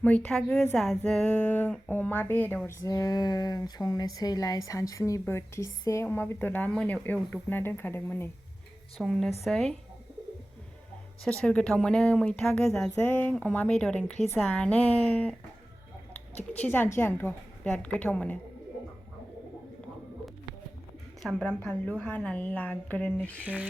मैथा गोजाजों अमा बेदरजों संनोसैलाय सानसुनि बोथिसे अमा बेदरा मोनायाव एवदबना दोनखादोंमोन नै संनोसै सोर सोर गोथाव मोनो मैथा गोजाजों अमा बेदर ओंख्रि जानो थिगसे जानोसै आंथ' बिराद गोथाव मोनो सामब्राम फानलु हानानै लाग्रोनोसै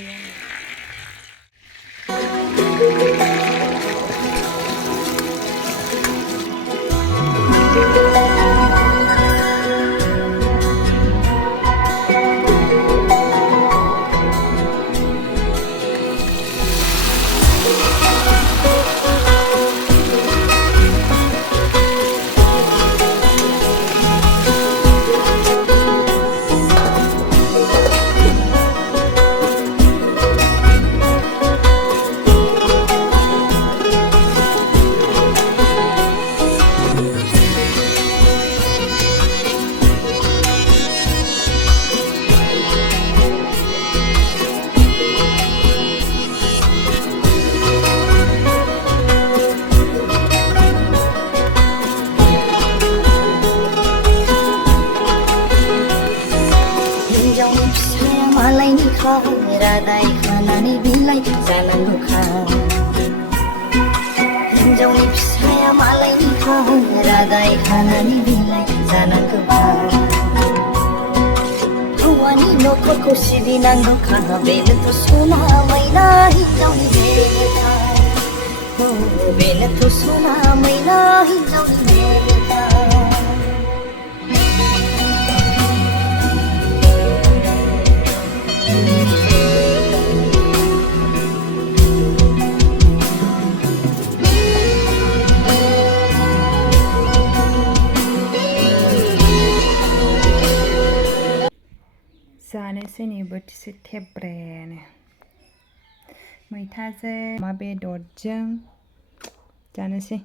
रादाय खानानै बिलाइ जानांगौखा हिन्जावनि फिसाया मालायनिखा रादाय खानानै बिलाइ जानांगौखा हौवानि न'खरखौ सिबिनांगौखा बेनोथ' सना मैना हिन्जावनि बेनोखा बेनोथ' सना मैना हिन्जावनि बेनोखा जानोसै नै बोथिसे थेब्रेनो मैथाजों अमा बेदरजों जानोसै